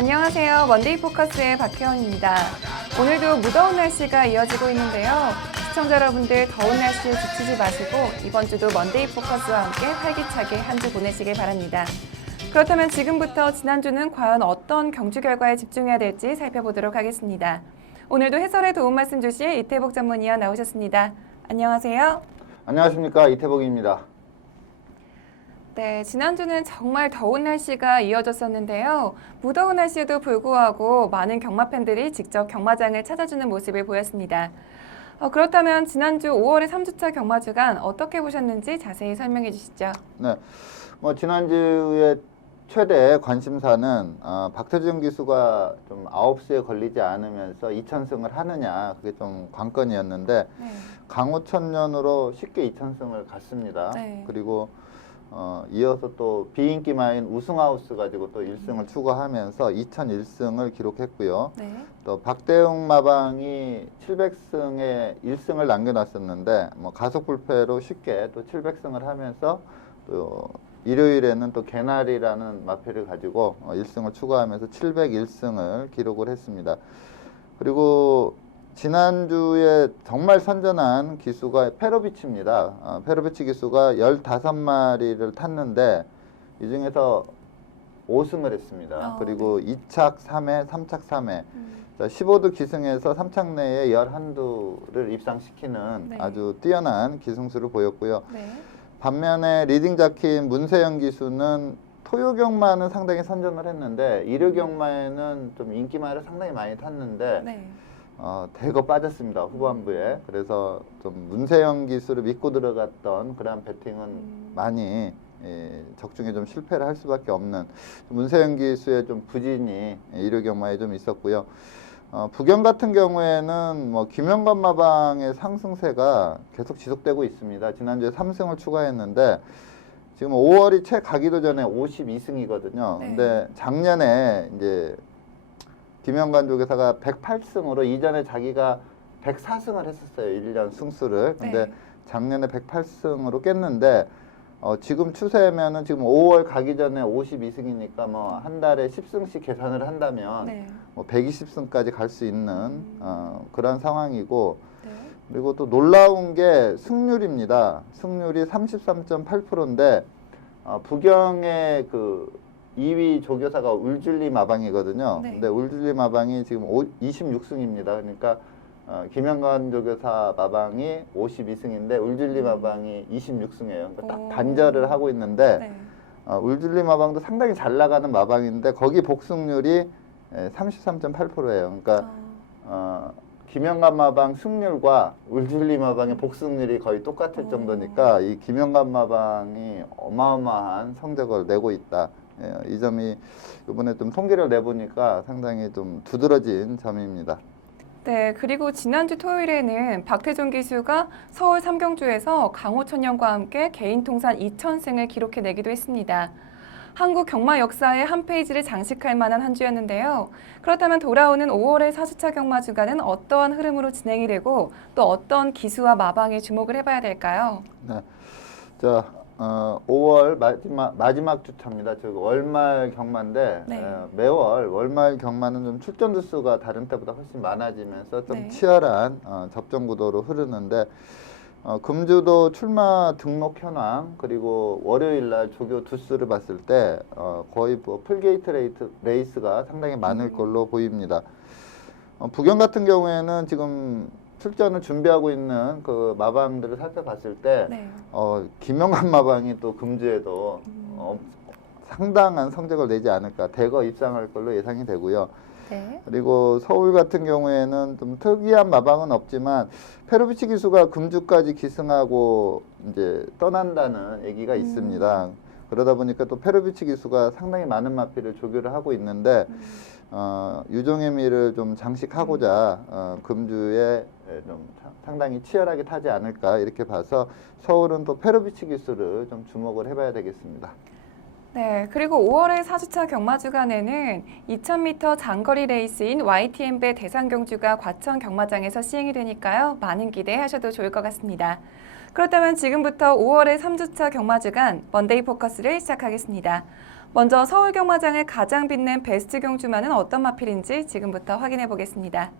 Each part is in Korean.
안녕하세요. 먼데이 포커스의 박혜원입니다. 오늘도 무더운 날씨가 이어지고 있는데요. 시청자 여러분들 더운 날씨에 지치지 마시고 이번 주도 먼데이 포커스와 함께 활기차게 한 주 보내시길 바랍니다. 그렇다면 지금부터 지난주는 과연 어떤 경주 결과에 집중해야 될지 살펴보도록 하겠습니다. 오늘도 해설에 도움 말씀 주실 이태복 전문위원 나오셨습니다. 안녕하세요. 안녕하십니까, 이태복입니다. 네, 지난주는 정말 더운 날씨가 이어졌었는데요. 무더운 날씨에도 불구하고 많은 경마 팬들이 직접 경마장을 찾아주는 모습을 보였습니다. 그렇다면 지난주 5월의 3주차 경마 주간 어떻게 보셨는지 자세히 설명해 주시죠. 네, 지난주에 최대 관심사는 박태준 기수가 좀 9수에 걸리지 않으면서 2천승을 하느냐, 그게 좀 관건이었는데 네. 강호천년으로 쉽게 2천승을 갔습니다. 네. 그리고 이어서 또 비인기마인 우승하우스 가지고 또 1승을 추가하면서 2001승을 기록했고요. 네. 또 박대웅 마방이 700승에 1승을 남겨놨었는데 가속 불패로 쉽게 또 700승을 하면서 또 일요일에는 또 개나리라는 마패를 가지고 1승을 추가하면서 701승을 기록을 했습니다. 그리고 지난주에 정말 선전한 기수가 페로비치입니다. 페로비치 기수가 15마리를 탔는데 이 중에서 5승을 했습니다. 그리고 네. 2착 3회, 3착 3회. 15두 기승에서 3착 내에 11두를 입상시키는 네. 아주 뛰어난 기승수를 보였고요. 네. 반면에 리딩 자키인 문세영 기수는 토요 경마는 상당히 선전을 했는데 일요 경마에는 좀 인기마를 상당히 많이 탔는데 네. 대거 빠졌습니다, 후반부에. 그래서 좀 문세영 기수를 믿고 들어갔던 그런 배팅은 많이 적중에 좀 실패를 할 수밖에 없는 문세영 기수의 좀 부진이 일요 경마에 좀 있었고요. 부경 같은 경우에는 김영관 마방의 상승세가 계속 지속되고 있습니다. 지난주에 3승을 추가했는데 지금 5월이 채 가기도 전에 52승이거든요. 네. 근데 작년에 이제 김영관 조교사가 108승으로 이전에 자기가 104승을 했었어요. 1년 승수를. 근데 네. 작년에 108승으로 깼는데 지금 추세면은 지금 5월 가기 전에 52승이니까 한 달에 10승씩 계산을 한다면 네. 120승까지 갈 수 있는 그런 상황이고, 네. 그리고 또 놀라운 게 승률입니다. 승률이 33.8%인데 부경의 그 2위 조교사가 울줄리 마방이거든요. 네. 근데 울줄리 마방이 지금 26승입니다. 그러니까 김영관 조교사 마방이 52승인데 울줄리 마방이 26승이에요. 그러니까 딱 반절을 하고 있는데 네. 울줄리 마방도 상당히 잘 나가는 마방인데 거기 복승률이 33.8%예요. 그러니까 김영관 마방 승률과 울줄리 마방의 복승률이 거의 똑같을 정도니까 이 김영관 마방이 어마어마한 성적을 내고 있다. 이 점이 이번에 좀 통계를 내보니까 상당히 좀 두드러진 점입니다. 네, 그리고 지난주 토요일에는 박태종 기수가 서울 삼경주에서 강호천년과 함께 개인 통산 2000승을 기록해내기도 했습니다. 한국 경마 역사의 한 페이지를 장식할 만한 한 주였는데요. 그렇다면 돌아오는 5월의 4주차 경마 주간은 어떠한 흐름으로 진행이 되고 또 어떤 기수와 마방에 주목을 해봐야 될까요? 네, 자 5월 마지막 주차입니다. 즉 월말 경마인데 네. 매월 월말 경마는 좀 출전 두수가 다른 때보다 훨씬 많아지면서 좀 네. 치열한 접전 구도로 흐르는데 금주도 출마 등록 현황 그리고 월요일날 조교 두수를 봤을 때 거의 풀게이트 레이스가 상당히 많을 걸로 보입니다. 부경 같은 경우에는 지금 출전을 준비하고 있는 그 마방들을 살펴봤을 때 네. 김영관 마방이 또 금주에도 상당한 성적을 내지 않을까, 대거 입상할 걸로 예상이 되고요. 네. 그리고 서울 같은 경우에는 좀 특이한 마방은 없지만 페로비치 기수가 금주까지 기승하고 이제 떠난다는 얘기가 있습니다. 그러다 보니까 또 페로비치 기수가 상당히 많은 마필을 조교를 하고 있는데 유종의 미를 좀 장식하고자 금주에 좀 상당히 치열하게 타지 않을까 이렇게 봐서 서울은 또 페로비치 기수를 좀 주목을 해봐야 되겠습니다. 네, 그리고 5월의 4주차 경마 주간에는 2000m 장거리 레이스인 YTN배 대상경주가 과천 경마장에서 시행이 되니까요. 많은 기대하셔도 좋을 것 같습니다. 그렇다면 지금부터 5월의 3주차 경마주간 먼데이 포커스를 시작하겠습니다. 먼저 서울 경마장을 가장 빛낸 베스트 경주마는 어떤 마필인지 지금부터 확인해 보겠습니다.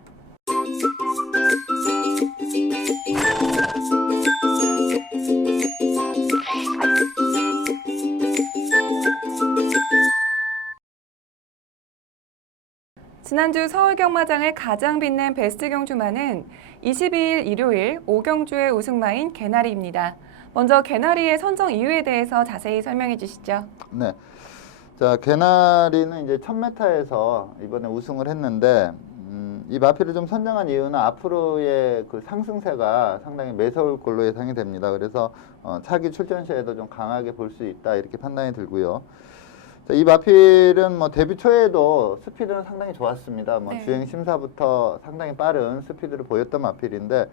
지난주 서울 경마장을 가장 빛낸 베스트 경주마는 22일 일요일 5경주의 우승마인 개나리입니다. 먼저 개나리의 선정 이유에 대해서 자세히 설명해 주시죠. 네. 자, 개나리는 이제 1000m에서 이번에 우승을 했는데, 이 마필을 좀 선정한 이유는 앞으로의 그 상승세가 상당히 매서울 걸로 예상이 됩니다. 그래서 차기 출전 시에도 좀 강하게 볼 수 있다 이렇게 판단이 들고요. 자, 이 마필은 뭐 데뷔 초에도 스피드는 상당히 좋았습니다. 뭐 네. 주행 심사부터 상당히 빠른 스피드를 보였던 마필인데,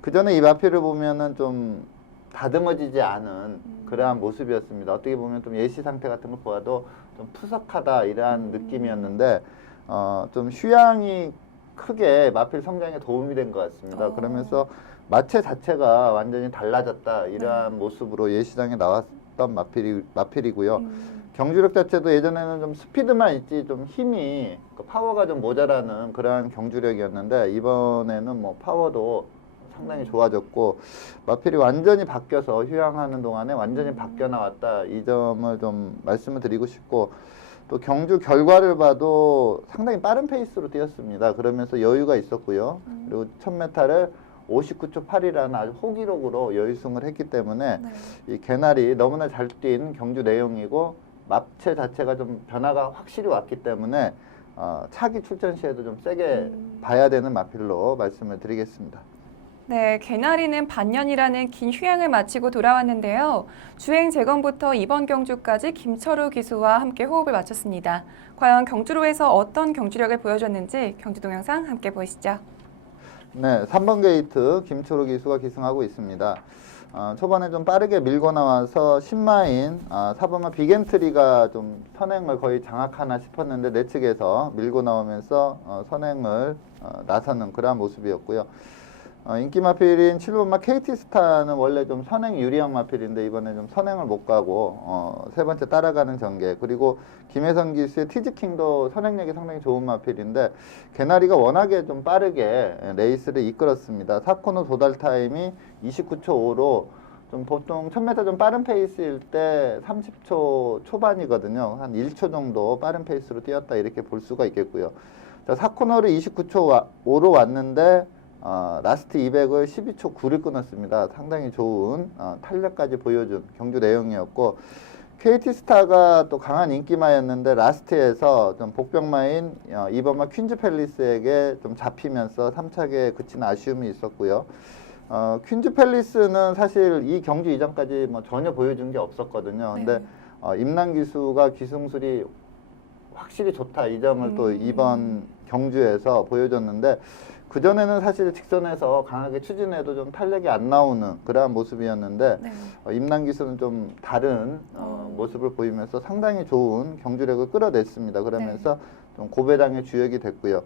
그 전에 이 마필을 보면은 좀 다듬어지지 않은 그러한 모습이었습니다. 어떻게 보면 좀 예시 상태 같은 걸 보아도 좀 푸석하다 이러한 느낌이었는데, 좀 휴양이 크게 마필 성장에 도움이 된 것 같습니다. 그러면서 마체 자체가 완전히 달라졌다 이러한 모습으로 예시장에 나왔던 마필이고요. 경주력 자체도 예전에는 좀 스피드만 있지 좀 힘이 파워가 좀 모자라는 그러한 경주력이었는데, 이번에는 뭐 파워도 상당히 좋아졌고 마필이 완전히 바뀌어서 휴양하는 동안에 완전히 바뀌어 나왔다 이 점을 좀 말씀을 드리고 싶고, 또 경주 결과를 봐도 상당히 빠른 페이스로 뛰었습니다. 그러면서 여유가 있었고요. 그리고 1000m를 59초 8이라는 아주 호기록으로 여유승을 했기 때문에 이 개나리 너무나 잘 뛴 경주 내용이고, 마체 자체가 좀 변화가 확실히 왔기 때문에 차기 출전 시에도 좀 세게 봐야 되는 마필로 말씀을 드리겠습니다. 네, 개나리는 반년이라는 긴 휴양을 마치고 돌아왔는데요. 주행 재검부터 이번 경주까지 김철우 기수와 함께 호흡을 맞췄습니다. 과연 경주로에서 어떤 경주력을 보여줬는지 경주 동영상 함께 보시죠. 네, 3번 게이트 김초로 기수가 기승하고 있습니다. 초반에 좀 빠르게 밀고 나와서 10마인 4번마 빅엔트리가 좀 선행을 거의 장악하나 싶었는데 내측에서 밀고 나오면서 선행을 나서는 그러한 모습이었고요. 인기 마필인 7번마 KT스타는 원래 좀 선행 유리한 마필인데 이번에 좀 선행을 못 가고 세 번째 따라가는 전개, 그리고 김혜선 기수의 티즈킹도 선행력이 상당히 좋은 마필인데 개나리가 워낙에 좀 빠르게 레이스를 이끌었습니다. 4코너 도달 타임이 29초 5로 좀 보통 1000m 좀 빠른 페이스일 때 30초 초반이거든요. 한 1초 정도 빠른 페이스로 뛰었다 이렇게 볼 수가 있겠고요. 자, 4코너를 29초 5로 왔는데 라스트 200을 12초 9를 끊었습니다. 상당히 좋은 탄력까지 보여준 경주 내용이었고, KT스타가 또 강한 인기마였는데 라스트에서 좀 복병마인 2번마 퀸즈 팰리스에게 좀 잡히면서 3차계에 그친 아쉬움이 있었고요. 퀸즈 팰리스는 사실 이 경주 이전까지 뭐 전혀 보여준 게 없었거든요. 근데 임난 기수가 기승술이 확실히 좋다 이 점을 또 이번 경주에서 보여줬는데, 그전에는 사실 직선에서 강하게 추진해도 좀 탄력이 안 나오는 그러한 모습이었는데 임난 기수는 좀 다른 모습을 보이면서 상당히 좋은 경주력을 끌어냈습니다. 그러면서 좀 고배당의 주역이 됐고요.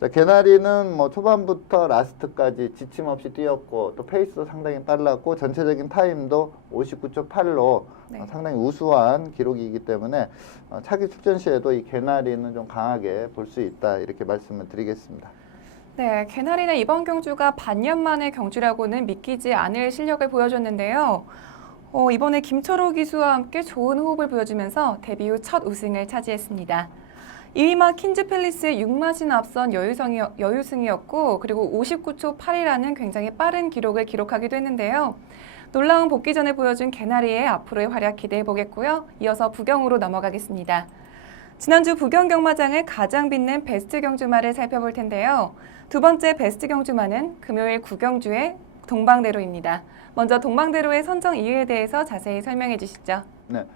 자, 개나리는 뭐 초반부터 라스트까지 지침 없이 뛰었고 또 페이스도 상당히 빨랐고 전체적인 타임도 59초 8로 상당히 우수한 기록이기 때문에 차기 출전 시에도 이 개나리는 좀 강하게 볼 수 있다 이렇게 말씀을 드리겠습니다. 네, 개나리는 이번 경주가 반년 만의 경주라고는 믿기지 않을 실력을 보여줬는데요. 이번에 김철호 기수와 함께 좋은 호흡을 보여주면서 데뷔 후 첫 우승을 차지했습니다. 2위마 퀸즈 팰리스의 6마신 앞선 여유승이었고, 그리고 59초 8이라는 굉장히 빠른 기록을 기록하기도 했는데요. 놀라운 복귀전을 보여준 개나리의 앞으로의 활약 기대해 보겠고요. 이어서 부경으로 넘어가겠습니다. 지난주 부경 경마장을 가장 빛낸 베스트 경주마를 살펴볼 텐데요. 두 번째 베스트 경주마는 금요일 9경주의 동방대로입니다. 먼저 동방대로의 선정 이유에 대해서 자세히 설명해 주시죠. 네,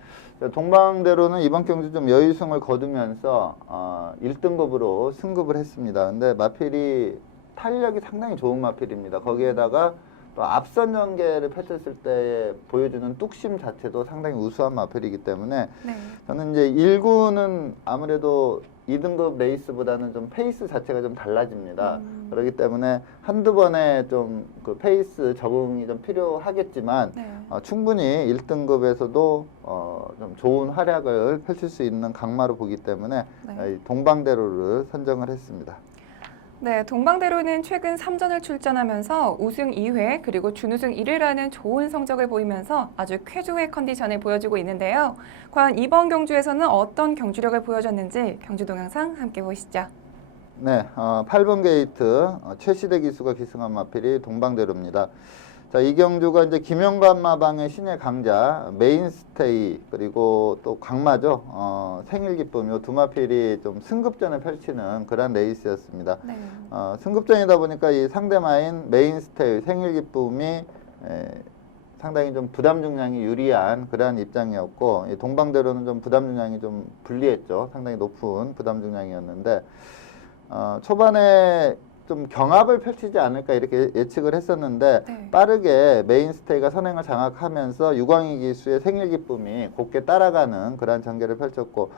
동방대로는 이번 경주 좀 여유승을 거두면서 1등급으로 승급을 했습니다. 근데 마필이 탄력이 상당히 좋은 마필입니다. 거기에다가 또 앞선 연계를 펼쳤을 때 보여주는 뚝심 자체도 상당히 우수한 마필이기 때문에 네. 저는 이제 1구는 아무래도 2등급 레이스보다는 좀 페이스 자체가 좀 달라집니다. 그렇기 때문에 한두 번에 좀 그 페이스 적응이 좀 필요하겠지만 네. 충분히 1등급에서도 좀 좋은 활약을 펼칠 수 있는 강마로 보기 때문에 네. 이 동방대로를 선정을 했습니다. 네, 동방대로는 최근 3전을 출전하면서 우승 2회 그리고 준우승 1회라는 좋은 성적을 보이면서 아주 쾌조의 컨디션을 보여주고 있는데요. 과연 이번 경주에서는 어떤 경주력을 보여줬는지 경주 동영상 함께 보시죠. 네, 8번 게이트 최시대 기수가 기승한 마필이 동방대로입니다. 자, 이 경주가 이제 김영관 마방의 신의 강자 메인스테이 그리고 또 강마죠. 생일 기쁨 요 두 마필이 좀 승급전을 펼치는 그런 레이스였습니다. 네. 승급전이다 보니까 이 상대마인 메인스테이 생일 기쁨이 상당히 좀 부담 중량이 유리한 그러한 입장이었고 이 동방대로는 좀 부담 중량이 좀 불리했죠. 상당히 높은 부담 중량이었는데 초반에 좀 경합을 펼치지 않을까 이렇게 예측을 했었는데 네. 빠르게 메인스테이가 선행을 장악하면서 유광희 기수의 생일 기쁨이 곱게 따라가는 그러한 전개를 펼쳤고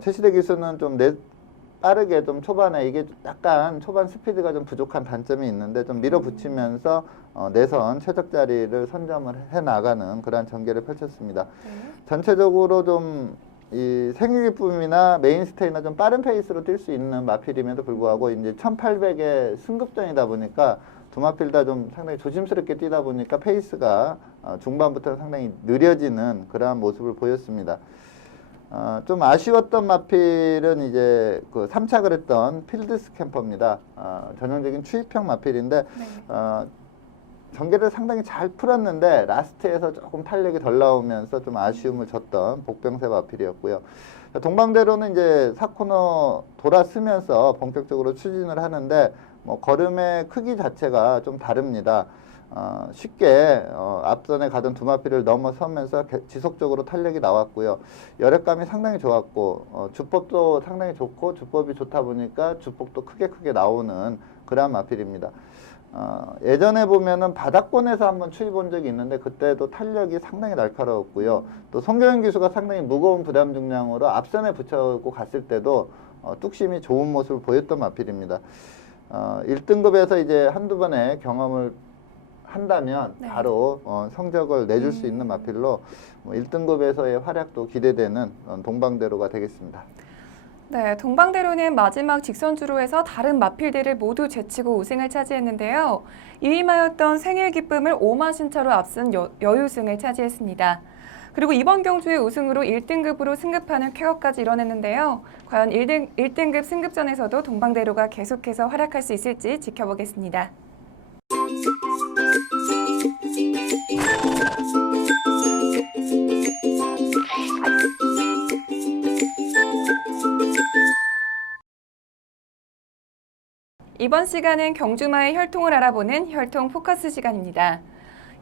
최시대 기수는 좀 빠르게 좀 초반에 이게 약간 초반 스피드가 좀 부족한 단점이 있는데 좀 밀어붙이면서 내선 최적 자리를 선점을 해 나가는 그러한 전개를 펼쳤습니다. 네. 전체적으로 좀 이 생일 기쁨이나 메인스테이나 좀 빠른 페이스로 뛸 수 있는 마필임에도 불구하고 이제 1800의 승급전이다 보니까 두 마필 다 좀 상당히 조심스럽게 뛰다 보니까 페이스가 중반부터 상당히 느려지는 그러한 모습을 보였습니다. 좀 아쉬웠던 마필은 이제 그 3착을 했던 필드스 캠퍼입니다. 전형적인 추입형 마필인데 네. 전개를 상당히 잘 풀었는데 라스트에서 조금 탄력이 덜 나오면서 좀 아쉬움을 줬던 복병세 마필이었고요. 동방대로는 이제 4코너 돌아서면서 본격적으로 추진을 하는데 뭐 걸음의 크기 자체가 좀 다릅니다. 쉽게 앞선에 가던 두 마필을 넘어서면서 지속적으로 탄력이 나왔고요. 열액감이 상당히 좋았고 주법도 상당히 좋고 주법이 좋다 보니까 주법도 크게 나오는 그러한 마필입니다. 예전에 보면은 바닥권에서 한번 추입 본 적이 있는데 그때도 탄력이 상당히 날카로웠고요. 또 송교영 기수가 상당히 무거운 부담 중량으로 앞선에 붙여고 갔을 때도 뚝심이 좋은 모습을 보였던 마필입니다. 1등급에서 이제 한두 번의 경험을 한다면 네. 바로 성적을 내줄 수 있는 마필로 1등급에서의 활약도 기대되는 동방대로가 되겠습니다. 네, 동방대로는 마지막 직선주로 해서 다른 마필들을 모두 제치고 우승을 차지했는데요. 2위마였던 생일 기쁨을 5마신차로 앞선 여유승을 차지했습니다. 그리고 이번 경주의 우승으로 1등급으로 승급하는 쾌거까지 이뤄냈는데요. 과연 1등급 승급전에서도 동방대로가 계속해서 활약할 수 있을지 지켜보겠습니다. 이번 시간은 경주마의 혈통을 알아보는 혈통 포커스 시간입니다.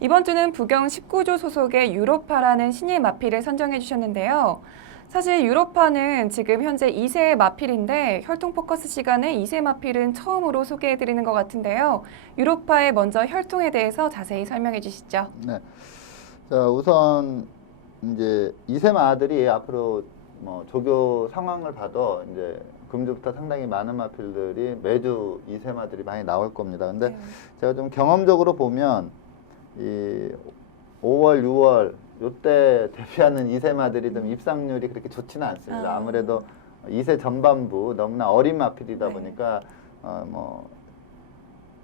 이번 주는 부경 19조 소속의 유로파라는 신예 마필을 선정해 주셨는데요. 사실 유로파는 지금 현재 2세의 마필인데 혈통 포커스 시간에 2세 마필은 처음으로 소개해 드리는 것 같은데요. 유로파의 먼저 혈통에 대해서 자세히 설명해 주시죠. 네. 자, 우선 이제 2세 마들이 앞으로 뭐 조교 상황을 봐도 이제 금주부터 상당히 많은 마필들이 매주 2세 마들이 많이 나올 겁니다. 근데 네. 제가 좀 경험적으로 보면 이 5월, 6월 요때 데뷔하는 2세 마들이 좀 입상률이 그렇게 좋지는 않습니다. 아무래도 2세 전반부 너무나 어린 마필이다 네. 보니까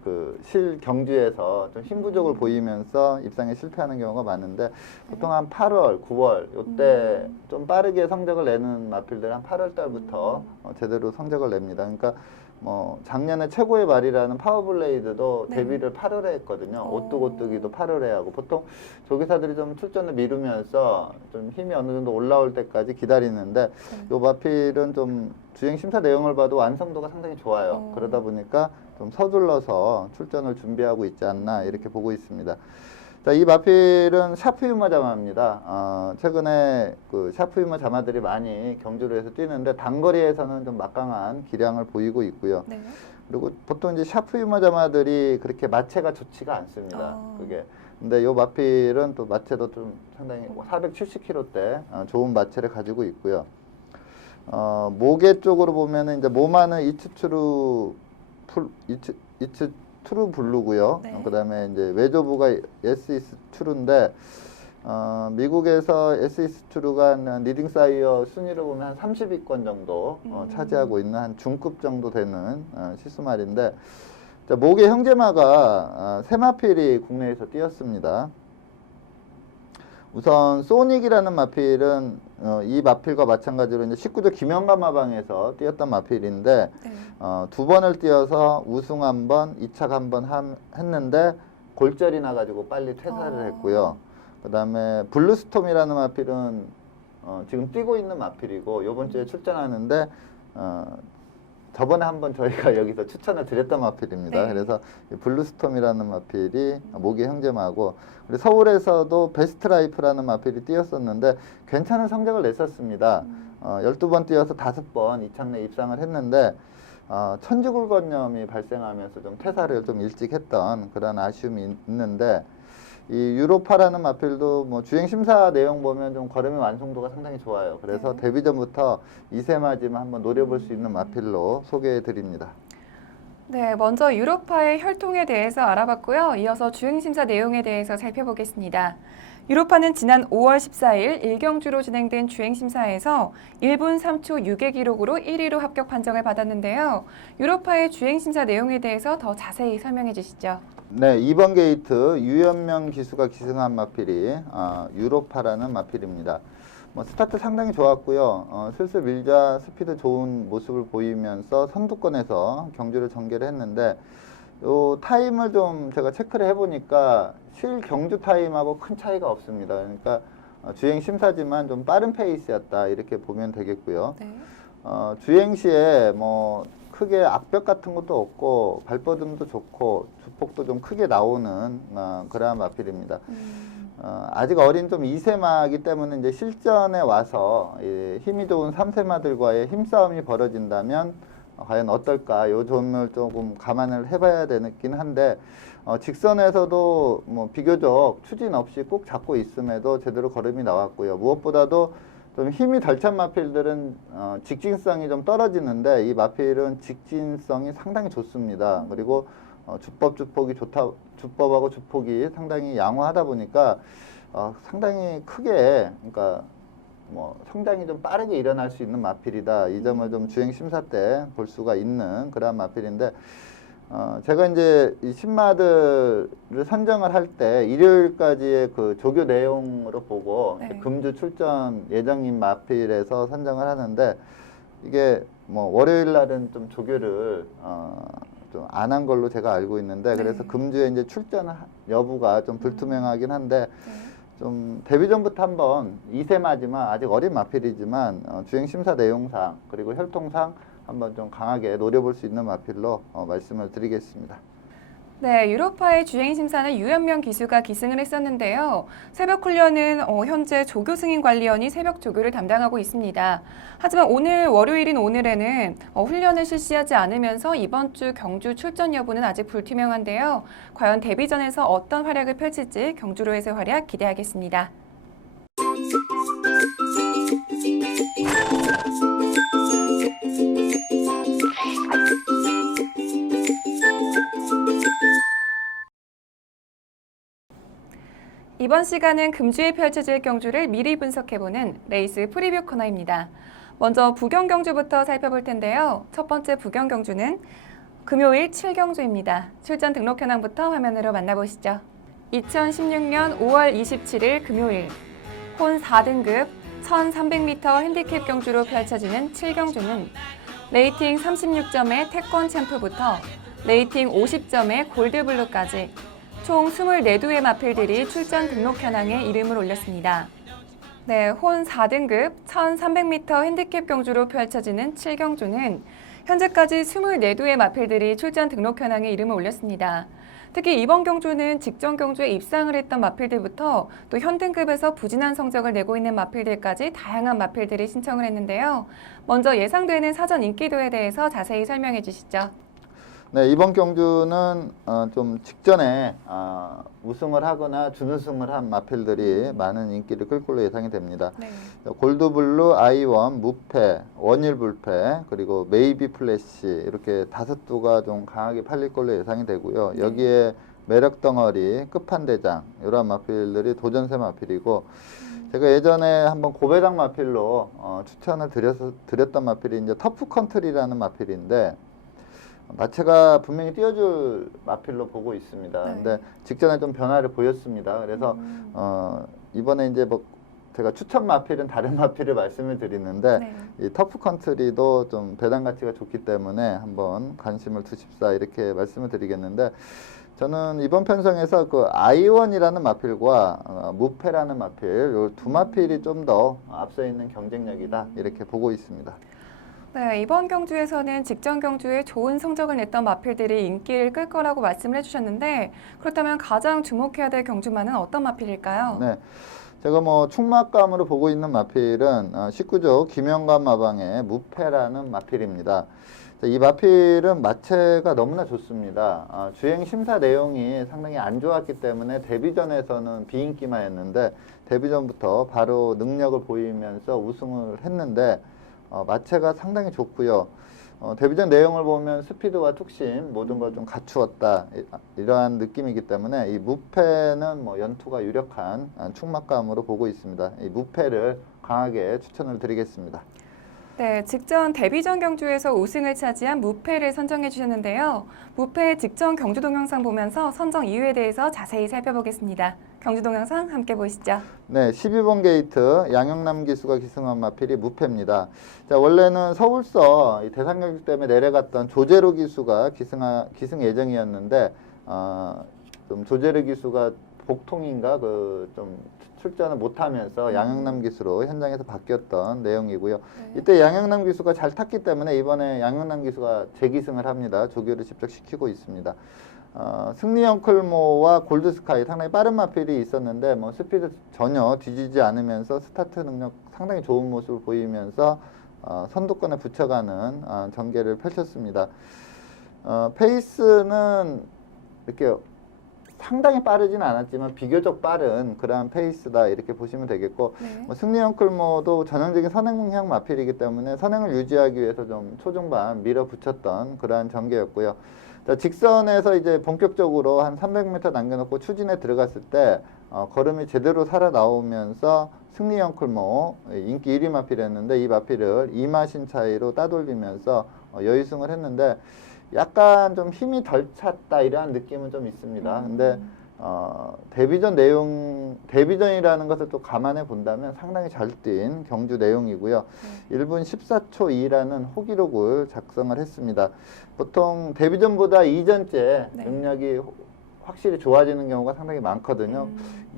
그 실경주에서 좀 힘 부족을 보이면서 입상에 실패하는 경우가 많은데 보통 한 8월, 9월 요때 좀 빠르게 성적을 내는 마필들 한 8월 달부터 제대로 성적을 냅니다. 그러니까 뭐 작년에 최고의 말이라는 파워블레이드도 네. 데뷔를 8월에 했거든요. 오뚜고뚜기도 8월에 하고 보통 조기사들이 좀 출전을 미루면서 좀 힘이 어느 정도 올라올 때까지 기다리는데 요 마필은 좀 주행 심사 내용을 봐도 완성도가 상당히 좋아요. 그러다 보니까 좀 서둘러서 출전을 준비하고 있지 않나 이렇게 보고 있습니다. 자, 자, 이 마필은 샤프 유머 자마입니다. 최근에 그 샤프 유머 자마들이 많이 경주로 해서 뛰는데 단거리에서는 좀 막강한 기량을 보이고 있고요. 네. 그리고 보통 이제 샤프 유머 자마들이 그렇게 마체가 좋지가 않습니다. 그게. 근데 요 마필은 또 마체도 좀 상당히 470kg대 좋은 마체를 가지고 있고요. 모개 쪽으로 보면은 이제 모마는 이츠 트루 블루고요. 네. 그다음에 이제 외조부가 SES 트루인데 미국에서 SES 트루가 리딩 사이어 순위로 보면 한 30위권 정도 차지하고 있는 한 중급 정도 되는 시스말인데 자, 모개 형제마가 세 마필이 국내에서 뛰었습니다. 우선 소닉이라는 마필은 이 마필과 마찬가지로 이제 19조 김영감 마방에서 뛰었던 마필인데 네. 두 번을 뛰어서 우승 한 번, 이착 한 번 했는데 골절이 나가지고 빨리 퇴사를 했고요. 그 다음에 블루스톰이라는 마필은 지금 뛰고 있는 마필이고 요번 주에 출전하는데 저번에 한번 저희가 여기서 추천을 드렸던 마필입니다. 네. 그래서 이 블루스톰이라는 마필이 모기 형제마고 그리고 서울에서도 베스트라이프라는 마필이 뛰었었는데 괜찮은 성적을 냈었습니다. 12번 뛰어서 5번 이창내 입상을 했는데 천지골건염이 발생하면서 좀 퇴사를 좀 일찍 했던 그런 아쉬움이 있는데 이 유로파라는 마필도 뭐 주행 심사 내용 보면 좀 걸음의 완성도가 상당히 좋아요. 그래서 네. 데뷔 전부터 2세마지만 한번 노려볼 수 있는 마필로 소개해 드립니다. 네, 먼저 유로파의 혈통에 대해서 알아봤고요. 이어서 주행심사 내용에 대해서 살펴보겠습니다. 유로파는 지난 5월 14일 일경주로 진행된 주행심사에서 1분 3초 6의 기록으로 1위로 합격 판정을 받았는데요. 유로파의 주행심사 내용에 대해서 더 자세히 설명해 주시죠. 네, 2번 게이트 유연명 기수가 기승한 마필이 유로파라는 마필입니다. 뭐 스타트 상당히 좋았고요. 슬슬 밀자 스피드 좋은 모습을 보이면서 선두권에서 경주를 전개를 했는데 요 타임을 좀 제가 체크를 해보니까 실 경주 타임하고 큰 차이가 없습니다. 그러니까 주행 심사지만 좀 빠른 페이스였다 이렇게 보면 되겠고요. 네. 주행 시에 뭐 크게 악벽 같은 것도 없고 발버둥도 좋고 주폭도 좀 크게 나오는 그러한 마필입니다. 아직 어린 좀 2세마이기 때문에 이제 실전에 와서 힘이 좋은 3세마들과의 힘싸움이 벌어진다면 과연 어떨까 요 점을 조금 감안을 해봐야 되긴 한데 직선에서도 뭐 비교적 추진 없이 꼭 잡고 있음에도 제대로 걸음이 나왔고요. 무엇보다도 좀 힘이 덜 찬 마필들은 직진성이 좀 떨어지는데 이 마필은 직진성이 상당히 좋습니다. 그리고 주법이 좋다, 주법하고 주폭이 상당히 양호하다 보니까 상당히 크게 그러니까 뭐 성장이 좀 빠르게 일어날 수 있는 마필이다. 이 점을 좀 주행 심사 때 볼 수가 있는 그러한 마필인데 제가 이제 이 신마들을 선정을 할 때 일요일까지의 그 조교 내용으로 보고 네. 금주 출전 예정인 마필에서 선정을 하는데 이게 뭐 월요일 날은 좀 조교를 좀 안 한 걸로 제가 알고 있는데 그래서 네. 금주에 이제 출전 여부가 좀 불투명하긴 한데 네. 좀 데뷔 전부터 한번 2세마지만 아직 어린 마필이지만 주행 심사 내용상 그리고 혈통상 한번 좀 강하게 노려볼 수 있는 마필로 말씀을 드리겠습니다. 네, 유로파의 주행심사는 유연명 기수가 기승을 했었는데요. 새벽 훈련은 현재 조교 승인 관리원이 새벽 조교를 담당하고 있습니다. 하지만 오늘 월요일인 오늘에는 훈련을 실시하지 않으면서 이번 주 경주 출전 여부는 아직 불투명한데요. 과연 데뷔전에서 어떤 활약을 펼칠지 경주로에서의 활약 기대하겠습니다. 이번 시간은 금주에 펼쳐질 경주를 미리 분석해보는 레이스 프리뷰 코너입니다. 먼저 부경 경주부터 살펴볼 텐데요. 첫 번째 부경 경주는 금요일 7경주입니다. 출전 등록 현황부터 화면으로 만나보시죠. 2016년 5월 27일 금요일 혼 4등급 1300m 핸디캡 경주로 펼쳐지는 7경주는 레이팅 36점의 태권 챔프부터 레이팅 50점의 골드블루까지 총 24두의 마필들이 출전 등록 현황에 이름을 올렸습니다. 네, 혼 4등급 1300m 핸디캡 경주로 펼쳐지는 7경주는 현재까지 24두의 마필들이 출전 등록 현황에 이름을 올렸습니다. 특히 이번 경주는 직전 경주에 입상을 했던 마필들부터 또 현등급에서 부진한 성적을 내고 있는 마필들까지 다양한 마필들이 신청을 했는데요. 먼저 예상되는 사전 인기도에 대해서 자세히 설명해 주시죠. 네, 이번 경주는 좀 직전에 우승을 하거나 준우승을 한 마필들이 많은 인기를 끌 걸로 예상이 됩니다. 네. 골드블루, 아이원, 무패, 원일불패, 그리고 메이비 플래시 이렇게 5두가 좀 강하게 팔릴 걸로 예상이 되고요. 네. 여기에 매력덩어리, 끝판대장 이러한 마필들이 도전세 마필이고 제가 예전에 한번 고배당 마필로 추천을 드렸던 마필이 이제 터프컨트리라는 마필인데 마체가 분명히 띄워줄 마필로 보고 있습니다. 네. 근데 직전에 좀 변화를 보였습니다. 그래서 이번에 이제 뭐 제가 추천 마필은 다른 마필을 말씀을 드리는데 네. 이 터프컨트리도 좀 배당 가치가 좋기 때문에 한번 관심을 두십사 이렇게 말씀을 드리겠는데 저는 이번 편성에서 그 아이원이라는 마필과 무패라는 마필 요 두 마필이 좀 더 앞서 있는 경쟁력이다 이렇게 보고 있습니다. 네, 이번 경주에서는 직전 경주에 좋은 성적을 냈던 마필들이 인기를 끌 거라고 말씀을 해주셨는데 그렇다면 가장 주목해야 될 경주마는 어떤 마필일까요? 네, 제가 뭐 충막감으로 보고 있는 마필은 19조 김영관 마방의 무패라는 마필입니다. 이 마필은 마체가 너무나 좋습니다. 주행 심사 내용이 상당히 안 좋았기 때문에 데뷔전에서는 비인기마였는데 데뷔전부터 바로 능력을 보이면서 우승을 했는데 마체가 상당히 좋고요. 데뷔전 내용을 보면 스피드와 툭심 모든 걸 좀 갖추었다 이러한 느낌이기 때문에 이 무패는 뭐 연투가 유력한 충막감으로 보고 있습니다. 이 무패를 강하게 추천을 드리겠습니다. 네, 직전 데뷔전 경주에서 우승을 차지한 무패를 선정해 주셨는데요. 무패 직전 경주 동영상 보면서 선정 이유에 대해서 자세히 살펴보겠습니다. 경주 동영상 함께 보시죠. 네, 12번 게이트 양영남 기수가 기승한 마필이 무패입니다. 자, 원래는 서울서 이 대상 경기 때문에 내려갔던 조재로 기수가 기승 예정이었는데 좀 조재로 기수가 복통인가 좀 출전을 못하면서 양영남 기수로 현장에서 바뀌었던 내용이고요. 네. 이때 양영남 기수가 잘 탔기 때문에 이번에 양영남 기수가 재기승을 합니다. 조교를 직접 시키고 있습니다. 승리 엉클모와 골드스카이 상당히 빠른 마필이 있었는데 뭐 스피드 전혀 뒤지지 않으면서 스타트 능력 상당히 좋은 모습을 보이면서 선두권에 붙여가는 전개를 펼쳤습니다. 페이스는 이렇게 상당히 빠르진 않았지만 비교적 빠른 그러한 페이스다 이렇게 보시면 되겠고 네. 뭐 승리 엉클모도 전형적인 선행형 마필이기 때문에 선행을 유지하기 위해서 좀 초중반 밀어붙였던 그러한 전개였고요. 자, 직선에서 이제 본격적으로 한 300m 남겨놓고 추진에 들어갔을 때 걸음이 제대로 살아 나오면서 승리 엉클모 인기 1위 마필이었는데 이 마필을 2마신 차이로 따돌리면서 여유승을 했는데 약간 좀 힘이 덜 찼다 이러한 느낌은 좀 있습니다. 근데 데뷔전이라는 것을 또 감안해 본다면 상당히 잘 뛴 경주 내용이고요. 1분 14초 2라는 호기록을 작성을 했습니다. 보통 데뷔전보다 이전째 네. 능력이 확실히 좋아지는 경우가 상당히 많거든요.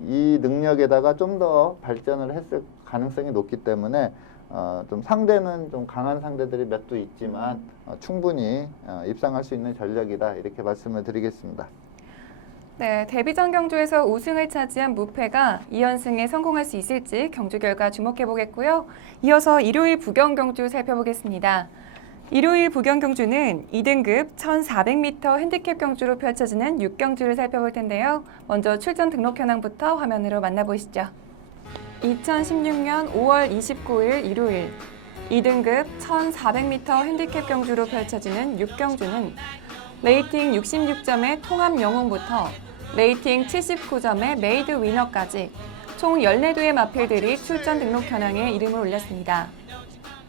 이 능력에다가 좀 더 발전을 했을 가능성이 높기 때문에 좀 상대는 좀 강한 상대들이 몇 두 있지만 충분히 입상할 수 있는 전력이다 이렇게 말씀을 드리겠습니다. 네, 데뷔전 경주에서 우승을 차지한 무패가 2연승에 성공할 수 있을지 경주 결과 주목해 보겠고요. 이어서 일요일 부경 경주 살펴보겠습니다. 일요일 부경 경주는 2등급 1400m 핸디캡 경주로 펼쳐지는 6경주를 살펴볼 텐데요. 먼저 출전 등록 현황부터 화면으로 만나보시죠. 2016년 5월 29일 일요일 2등급 1400m 핸디캡 경주로 펼쳐지는 6경주는 레이팅 66점의 통합 영웅부터 레이팅 79점의 메이드 위너까지 총 14두의 마필들이 출전 등록 현황에 이름을 올렸습니다.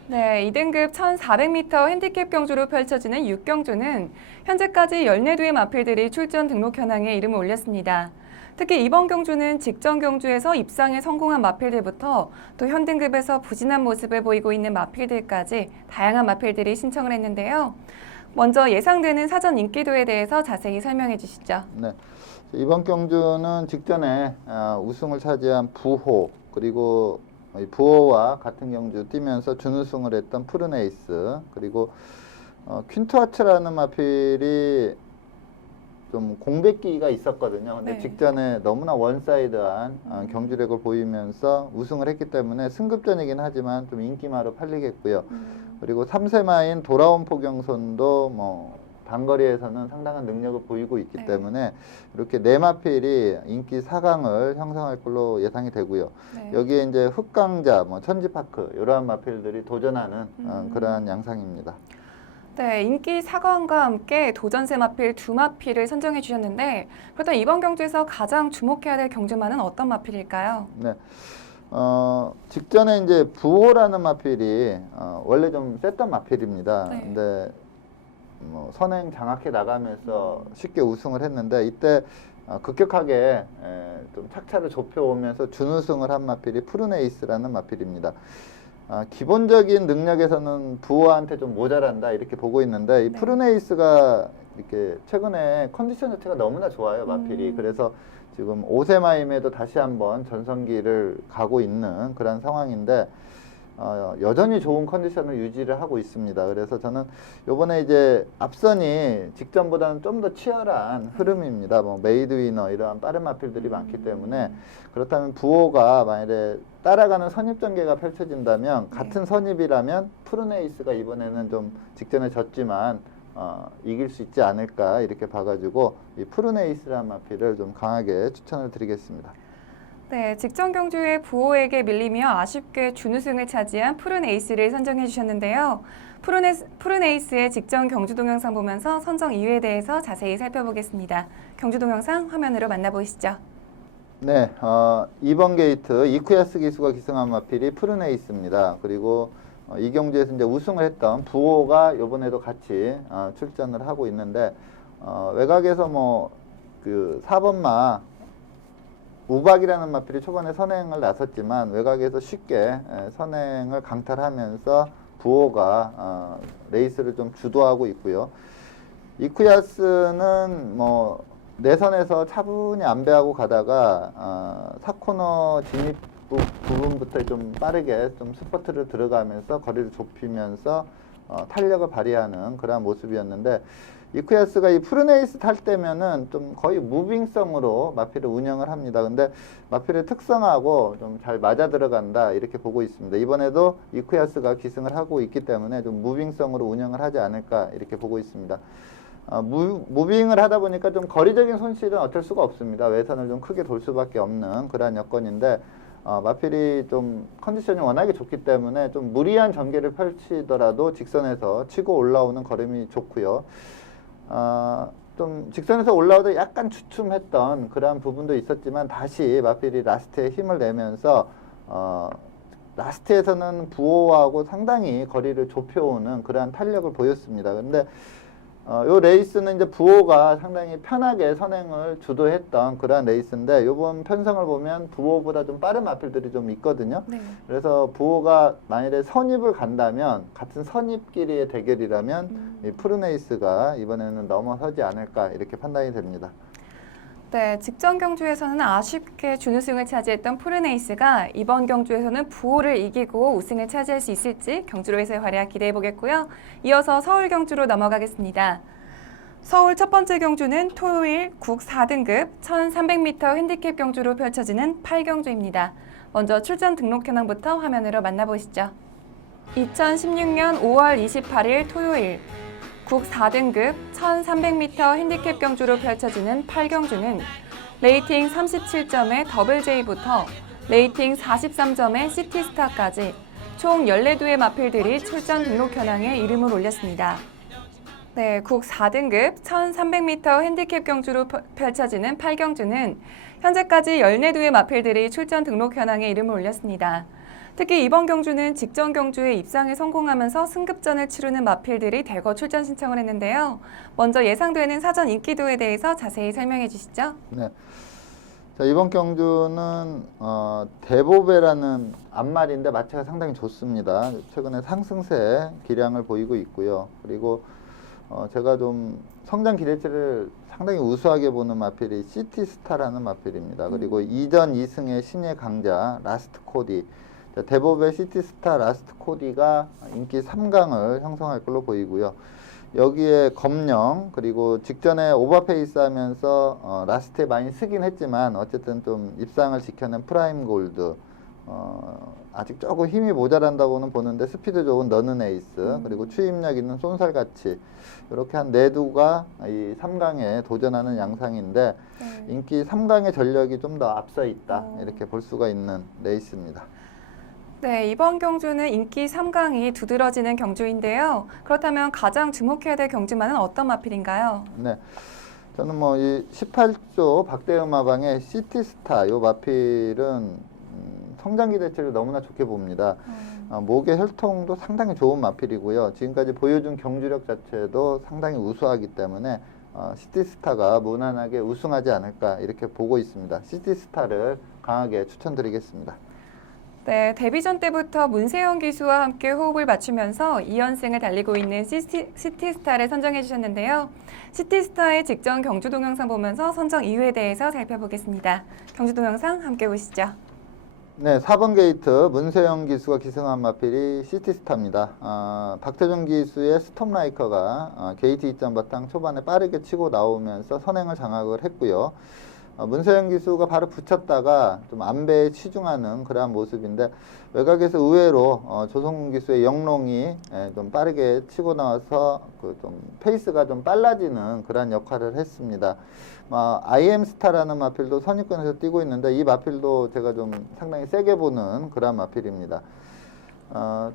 네, 2등급 1400m 핸디캡 경주로 펼쳐지는 6경주는 현재까지 14두의 마필들이 출전 등록 현황에 이름을 올렸습니다. 특히 이번 경주는 직전 경주에서 입상에 성공한 마필들부터 또 현등급에서 부진한 모습을 보이고 있는 마필들까지 다양한 마필들이 신청을 했는데요. 먼저 예상되는 사전 인기도에 대해서 자세히 설명해 주시죠. 네, 이번 경주는 직전에 우승을 차지한 부호 그리고 부호와 같은 경주 뛰면서 준우승을 했던 푸른에이스 그리고 퀸투아츠라는 마필이 좀 공백기가 있었거든요. 근데 네. 직전에 너무나 원사이드한 경주력을 보이면서 우승을 했기 때문에 승급전이긴 하지만 좀 인기마로 팔리겠고요. 그리고 3세마인 돌아온 포경선도 뭐 단거리에서는 상당한 능력을 보이고 있기 네. 때문에 이렇게 네 마필이 인기 4강을 형성할 걸로 예상이 되고요. 네. 여기에 이제 흑강자, 뭐 천지파크 이러한 마필들이 도전하는 그러한 양상입니다. 네, 인기 4강과 함께 도전세 마필 2마필을 선정해 주셨는데 그렇다면 이번 경주에서 가장 주목해야 될 경주마는 어떤 마필일까요? 네. 직전에 이제 부호라는 마필이 원래 좀 셌던 마필입니다. 네. 근데 뭐 선행 장악해 나가면서 쉽게 우승을 했는데 이때 급격하게 좀 착차를 좁혀오면서 준우승을 한 마필이 푸른에이스라는 마필입니다. 기본적인 능력에서는 부호한테 좀 모자란다 이렇게 보고 있는데 이 네. 푸른에이스가 이렇게 최근에 컨디션 자체가 너무나 좋아요, 마필이. 그래서 지금 5세마임에도 다시 한번 전성기를 가고 있는 그런 상황인데 여전히 좋은 컨디션을 유지를 하고 있습니다. 그래서 저는 요번에 이제 앞선이 직전보다는 좀 더 치열한 흐름입니다. 뭐 메이드위너 이러한 빠른 마필들이 많기 때문에 그렇다면 부호가 만약에 따라가는 선입 전개가 펼쳐진다면 같은 선입이라면 푸른에이스가 이번에는 좀 직전에 졌지만 이길 수 있지 않을까 이렇게 봐가지고 이 푸른에이스라는 마필을 좀 강하게 추천을 드리겠습니다. 네, 직전 경주에 부호에게 밀리며 아쉽게 준우승을 차지한 푸른 에이스를 선정해 주셨는데요. 푸른 에이스의 직전 경주 동영상 보면서 선정 이유에 대해서 자세히 살펴보겠습니다. 경주 동영상 화면으로 만나보시죠. 네, 2번 게이트 이쿠야스 기수가 기승한 마필이 푸른 에이스입니다. 그리고 이 경주에서 이제 우승을 했던 부호가 이번에도 같이 출전을 하고 있는데 외곽에서 뭐 그 4번마 우박이라는 마필이 초반에 선행을 나섰지만 외곽에서 쉽게 선행을 강탈하면서 부호가 레이스를 좀 주도하고 있고요. 이쿠야스는 뭐 내선에서 차분히 안배하고 가다가 4코너 진입 부분부터 좀 빠르게 좀 스퍼트를 들어가면서 거리를 좁히면서 탄력을 발휘하는 그런 모습이었는데 이쿠야스가 이 푸른에이스 탈 때면은 좀 거의 무빙성으로 마필을 운영을 합니다. 근데 마필의 특성하고 좀 잘 맞아 들어간다 이렇게 보고 있습니다. 이번에도 이쿠야스가 기승을 하고 있기 때문에 좀 무빙성으로 운영을 하지 않을까 이렇게 보고 있습니다. 무빙을 하다 보니까 좀 거리적인 손실은 어쩔 수가 없습니다. 외선을 좀 크게 돌 수밖에 없는 그러한 여건인데 마필이 좀 컨디션이 워낙에 좋기 때문에 좀 무리한 전개를 펼치더라도 직선에서 치고 올라오는 걸음이 좋고요. 좀 직선에서 올라오다 약간 주춤했던 그러한 부분도 있었지만 다시 마필이 라스트에 힘을 내면서 라스트에서는 부호하고 상당히 거리를 좁혀오는 그러한 탄력을 보였습니다. 근데 요 레이스는 이제 부호가 상당히 편하게 선행을 주도했던 그러한 레이스인데 요번 편성을 보면 부호보다 좀 빠른 마필들이 좀 있거든요. 네. 그래서 부호가 만일에 선입을 간다면 같은 선입끼리의 대결이라면 이 푸른에이스가 이번에는 넘어서지 않을까 이렇게 판단이 됩니다. 네, 직전 경주에서는 아쉽게 준우승을 차지했던 푸른 에이스가 이번 경주에서는 부호를 이기고 우승을 차지할 수 있을지 경주로에서의 활약 기대해 보겠고요. 이어서 서울 경주로 넘어가겠습니다. 서울 첫 번째 경주는 토요일 국 4등급 1300m 핸디캡 경주로 펼쳐지는 8경주입니다. 먼저 출전 등록 현황부터 화면으로 만나보시죠. 2016년 5월 28일 토요일 국 4등급 1300m 핸디캡 경주로 펼쳐지는 8경주는 레이팅 37점의 더블제이부터 레이팅 43점의 시티스타까지 총 14두의 마필들이 출전 등록 현황에 이름을 올렸습니다. 네, 국 4등급 1300m 핸디캡 경주로 펼쳐지는 8경주는 현재까지 14두의 마필들이 출전 등록 현황에 이름을 올렸습니다. 특히 이번 경주는 직전 경주에 입상에 성공하면서 승급전을 치르는 마필들이 대거 출전 신청을 했는데요. 먼저 예상되는 사전 인기도에 대해서 자세히 설명해 주시죠. 네. 자, 이번 경주는 대보배라는 앞말인데 마체가 상당히 좋습니다. 최근에 상승세 기량을 보이고 있고요. 그리고 제가 좀 성장 기대치를 상당히 우수하게 보는 마필이 시티스타라는 마필입니다. 그리고 이전 2승의 신예 강자 라스트 코디, 대법의 시티스타 라스트 코디가 인기 3강을 형성할 걸로 보이고요. 여기에 검령 그리고 직전에 오버페이스 하면서 라스트에 많이 쓰긴 했지만 어쨌든 좀 입상을 지켜낸 프라임 골드, 아직 조금 힘이 모자란다고는 보는데 스피드 좋은 너는 에이스, 그리고 추임력 있는 쏜살같이 이렇게 한 네 두가 이 3강에 도전하는 양상인데 인기 3강의 전력이 좀 더 앞서 있다 이렇게 볼 수가 있는 레이스입니다. 네, 이번 경주는 인기 3강이 두드러지는 경주인데요. 그렇다면 가장 주목해야 될 경주만은 어떤 마필인가요? 네, 저는 뭐 이 18조 박대흠 마방의 시티스타 요 마필은 성장 기대치를 너무나 좋게 봅니다. 목의 혈통도 상당히 좋은 마필이고요. 지금까지 보여준 경주력 자체도 상당히 우수하기 때문에 시티스타가 무난하게 우승하지 않을까 이렇게 보고 있습니다. 시티스타를 강하게 추천드리겠습니다. 네, 데뷔전 때부터 문세영 기수와 함께 호흡을 맞추면서 2연승을 달리고 있는 시티스타를 선정해 주셨는데요. 시티스타의 직전 경주 동영상 보면서 선정 이유에 대해서 살펴보겠습니다. 경주 동영상 함께 보시죠. 네, 4번 게이트 문세영 기수가 기승한 마필이 시티스타입니다. 박태준 기수의 스톰라이커가 게이트 2점 바탕 초반에 빠르게 치고 나오면서 선행을 장악을 했고요. 문세영 기수가 바로 붙였다가 좀 안배에 치중하는 그러한 모습인데 외곽에서 의외로 조성훈 기수의 영롱이 좀 빠르게 치고 나와서 그 좀 페이스가 좀 빨라지는 그러한 역할을 했습니다. IM스타라는 마필도 선입견에서 뛰고 있는데 이 마필도 제가 좀 상당히 세게 보는 그러한 마필입니다.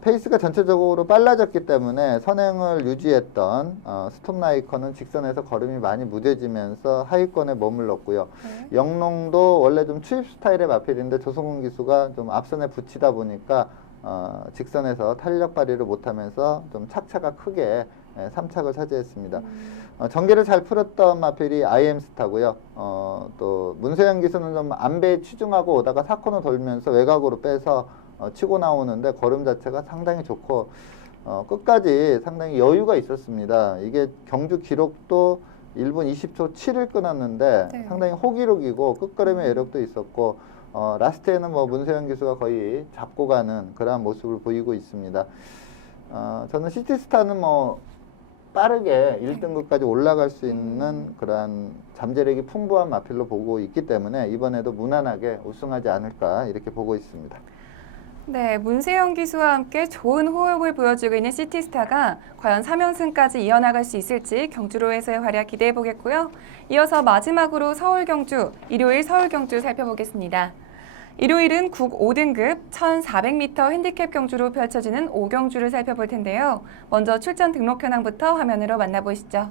페이스가 전체적으로 빨라졌기 때문에 선행을 유지했던 스톰라이커는 직선에서 걸음이 많이 무뎌지면서 하위권에 머물렀고요. 영롱도 원래 좀 추입 스타일의 마필인데 조성훈 기수가 좀 앞선에 붙이다 보니까 직선에서 탄력 발휘를 못하면서 좀 착차가 크게 3착을 차지했습니다. 전개를 잘 풀었던 마필이 IM스타고요. 또 문세영 기수는 좀 안배에 치중하고 오다가 4코너 돌면서 외곽으로 빼서 치고 나오는데 걸음 자체가 상당히 좋고 끝까지 상당히 여유가 있었습니다. 이게 경주 기록도 1분 20초 7을 끊었는데 네. 상당히 호기록이고 끝걸음의 여력도 있었고 라스트에는 뭐 문세영 기수가 거의 잡고 가는 그러한 모습을 보이고 있습니다. 저는 시티스타는 뭐 빠르게 1등급까지 올라갈 수 있는 그러한 잠재력이 풍부한 마필로 보고 있기 때문에 이번에도 무난하게 우승하지 않을까 이렇게 보고 있습니다. 네, 문세영 기수와 함께 좋은 호흡을 보여주고 있는 시티스타가 과연 3연승까지 이어나갈 수 있을지 경주로에서의 활약 기대해 보겠고요. 이어서 마지막으로 서울 경주, 일요일 서울 경주 살펴보겠습니다. 일요일은 국 5등급 1400m 핸디캡 경주로 펼쳐지는 5경주를 살펴볼 텐데요. 먼저 출전 등록 현황부터 화면으로 만나보시죠.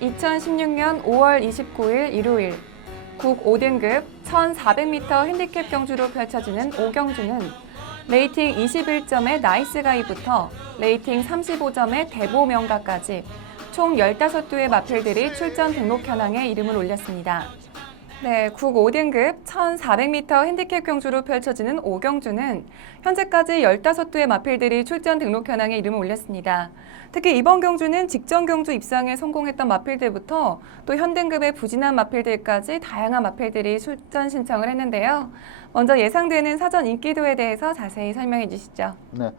2016년 5월 29일 일요일 국 5등급 1400m 핸디캡 경주로 펼쳐지는 5경주는 레이팅 21점의 나이스가이부터 레이팅 35점의 대보명가까지 총 15두의 마필들이 출전 등록 현황에 이름을 올렸습니다. 네, 국 5등급 1400m 핸디캡 경주로 펼쳐지는 5경주는 현재까지 15두의 마필들이 출전 등록 현황에 이름을 올렸습니다. 특히 이번 경주는 직전 경주 입상에 성공했던 마필들부터 또 현등급의 부진한 마필들까지 다양한 마필들이 출전 신청을 했는데요. 먼저 예상되는 사전 인기도에 대해서 자세히 설명해 주시죠. 네.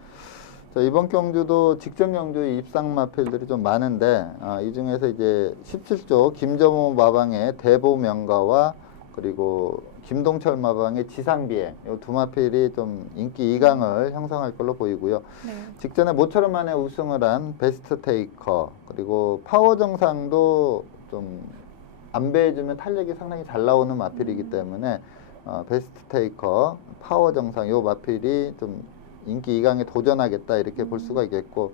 이번 경주도 직전 경주에 입상 마필들이 좀 많은데 이 중에서 이제 17조 김정호 마방의 대보명가와 그리고 김동철 마방의 지상비행 이 두 마필이 좀 인기 2강을 형성할 걸로 보이고요. 네. 직전에 모처럼 만에 우승을 한 베스트 테이커 그리고 파워 정상도 좀 안배해주면 탄력이 상당히 잘 나오는 마필이기 때문에 베스트 테이커, 파워 정상 이 마필이 좀 인기 2강에 도전하겠다 이렇게 볼 수가 있겠고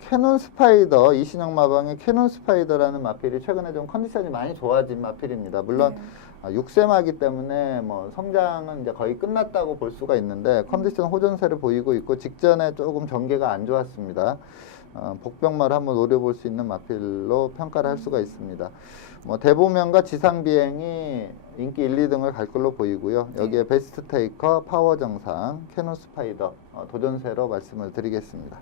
캐논 스파이더 이신영 마방의 캐논 스파이더라는 마필이 최근에 좀 컨디션이 많이 좋아진 마필입니다. 물론 6세마기 때문에 뭐 성장은 이제 거의 끝났다고 볼 수가 있는데 컨디션 호전세를 보이고 있고 직전에 조금 전개가 안 좋았습니다. 복병마를 한번 노려볼 수 있는 마필로 평가를 할 수가 있습니다. 뭐 대보명과 지상비행이 인기 1, 2등을 갈 걸로 보이고요. 여기에 베스트 테이커, 파워 정상, 캐논 스파이더 도전세로 말씀을 드리겠습니다.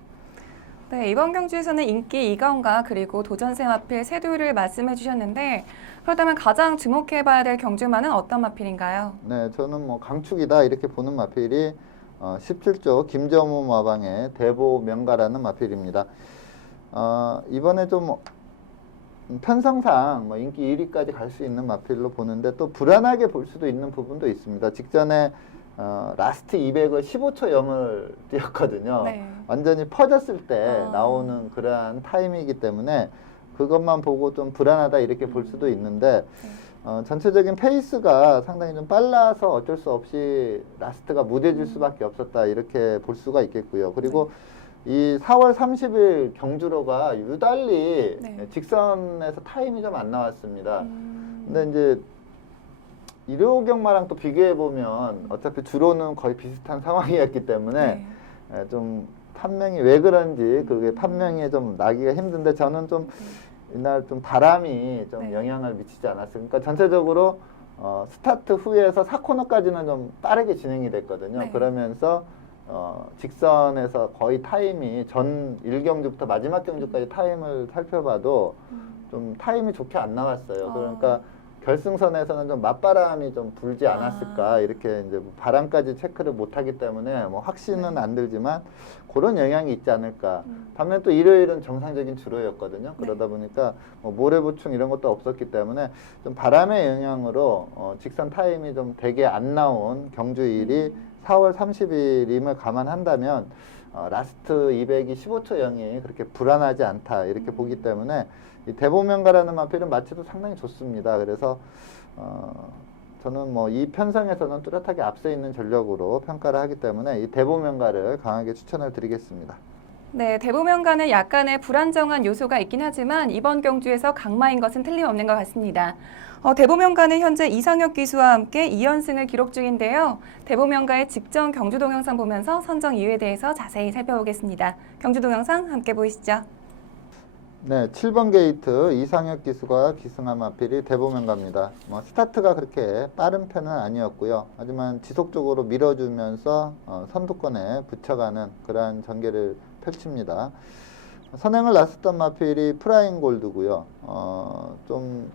네, 이번 경주에서는 인기 2강과 그리고 도전세 마필 세 두를 말씀해 주셨는데 그렇다면 가장 주목해봐야 될 경주만은 어떤 마필인가요? 네, 저는 뭐 강축이다 이렇게 보는 마필이 17조 김정우 마방의 대보명가라는 마필입니다. 이번에 좀 편성상 뭐 인기 1위까지 갈 수 있는 마필로 보는데 또 불안하게 볼 수도 있는 부분도 있습니다. 직전에 라스트 200을 15초 0을 뛰었거든요. 네. 완전히 퍼졌을 때 아. 나오는 그러한 타임이기 때문에 그것만 보고 좀 불안하다 이렇게 볼 수도 있는데 전체적인 페이스가 상당히 좀 빨라서 어쩔 수 없이 라스트가 무뎌질 수밖에 없었다 이렇게 볼 수가 있겠고요. 그리고 이 4월 30일 경주로가 유달리 네. 직선에서 타임이 좀 안 나왔습니다. 근데 이제 일요경마랑 또 비교해 보면 어차피 주로는 거의 비슷한 상황이었기 때문에 네. 좀 판명이 왜 그런지 그게 판명이 좀 나기가 힘든데 저는 좀 이날 좀 바람이 좀 네. 영향을 미치지 않았어요. 그러니까 전체적으로 스타트 후에서 4코너까지는 좀 빠르게 진행이 됐거든요. 네. 그러면서 직선에서 거의 타임이 전 1경주부터 마지막 경주까지 타임을 살펴봐도 좀 타임이 좋게 안 나왔어요. 그러니까 결승선에서는 좀 맞바람이 좀 불지 않았을까 이렇게 이제 바람까지 체크를 못하기 때문에 뭐 확신은 안 들지만 그런 영향이 있지 않을까. 반면 또 일요일은 정상적인 주로였거든요. 그러다 보니까 뭐 모래 보충 이런 것도 없었기 때문에 좀 바람의 영향으로 직선 타임이 좀 되게 안 나온 경주일이 4월 30일임을 감안한다면 라스트 200이 15초 0이 그렇게 불안하지 않다 이렇게 보기 때문에 이 대보명가라는 마필은 마치도 상당히 좋습니다. 그래서 저는 뭐 이 편성에서는 뚜렷하게 앞서 있는 전력으로 평가를 하기 때문에 이 대보명가를 강하게 추천을 드리겠습니다. 네, 대보명가는 약간의 불안정한 요소가 있긴 하지만 이번 경주에서 강마인 것은 틀림없는 것 같습니다. 대보명가는 현재 이상혁 기수와 함께 2연승을 기록 중인데요. 대보명가의 직전 경주 동영상 보면서 선정 이유에 대해서 자세히 살펴보겠습니다. 경주 동영상 함께 보시죠. 네, 7번 게이트 이상혁 기수가 기승한 마필이 대보명가입니다. 뭐 스타트가 그렇게 빠른 편은 아니었고요. 하지만 지속적으로 밀어주면서 선두권에 붙여가는 그러한 전개를 펼칩니다. 선행을 나섰던 마필이 프라잉 골드고요. 좀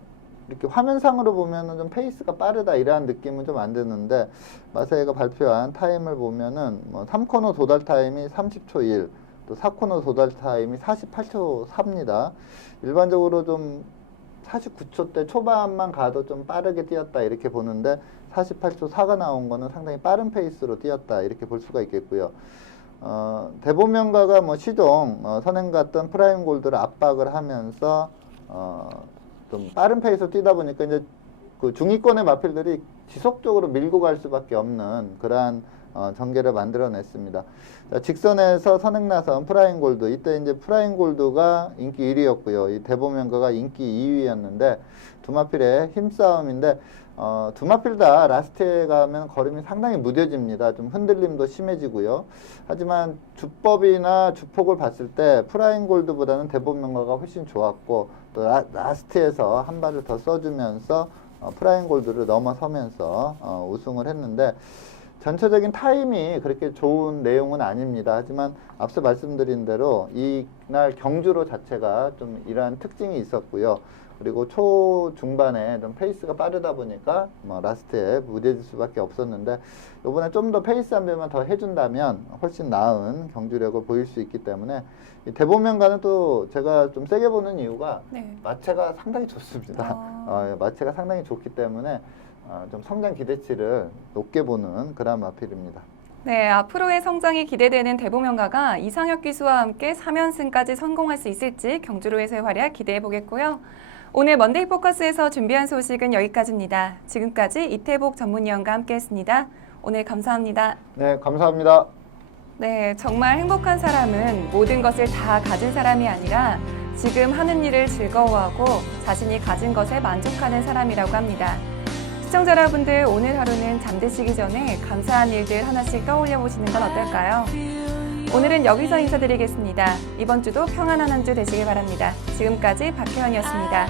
이렇게 화면상으로 보면은 좀 페이스가 빠르다 이러한 느낌은 좀 안 드는데 마세이가 발표한 타임을 보면은 뭐 3코너 도달 타임이 30초 1, 또 4코너 도달 타임이 48초 4입니다. 일반적으로 좀 49초대 초반만 가도 좀 빠르게 뛰었다 이렇게 보는데 48초 4가 나온 거는 상당히 빠른 페이스로 뛰었다 이렇게 볼 수가 있겠고요. 대보명가가 뭐 시종 선행 갔던 프라임 골드를 압박을 하면서 좀 빠른 페이스로 뛰다 보니까 이제 그 중위권의 마필들이 지속적으로 밀고 갈 수밖에 없는 그러한 전개를 만들어냈습니다. 자, 직선에서 선행 나선 프라임 골드, 이때 이제 프라임 골드가 인기 1위였고요. 이 대보명가가 인기 2위였는데 두 마필의 힘싸움인데 두 마필 다 라스트에 가면 걸음이 상당히 무뎌집니다. 좀 흔들림도 심해지고요. 하지만 주법이나 주폭을 봤을 때 프라임 골드보다는 대보명가가 훨씬 좋았고 또 라스트에서 한 발을 더 써주면서 프라임 골드를 넘어서면서 우승을 했는데 전체적인 타임이 그렇게 좋은 내용은 아닙니다. 하지만 앞서 말씀드린 대로 이날 경주로 자체가 좀 이러한 특징이 있었고요. 그리고 초중반에 좀 페이스가 빠르다 보니까 뭐 라스트에 무뎌질 수밖에 없었는데 이번에 좀 더 페이스 한 배만 더 해준다면 훨씬 나은 경주력을 보일 수 있기 때문에 이 대보명가는 또 제가 좀 세게 보는 이유가 마체가 상당히 좋습니다. 마체가 상당히 좋기 때문에 좀 성장 기대치를 높게 보는 그런 마필입니다. 네, 앞으로의 성장이 기대되는 대보명가가 이상혁 기수와 함께 3연승까지 성공할 수 있을지 경주로에서의 활약 기대해 보겠고요. 오늘 먼데이 포커스에서 준비한 소식은 여기까지입니다. 지금까지 이태복 전문위원과 함께했습니다. 오늘 감사합니다. 네, 감사합니다. 네, 정말 행복한 사람은 모든 것을 다 가진 사람이 아니라 지금 하는 일을 즐거워하고 자신이 가진 것에 만족하는 사람이라고 합니다. 시청자 여러분들, 오늘 하루는 잠드시기 전에 감사한 일들 하나씩 떠올려 보시는 건 어떨까요? 오늘은 여기서 인사드리겠습니다. 이번 주도 평안한 한 주 되시길 바랍니다. 지금까지 박혜원이었습니다.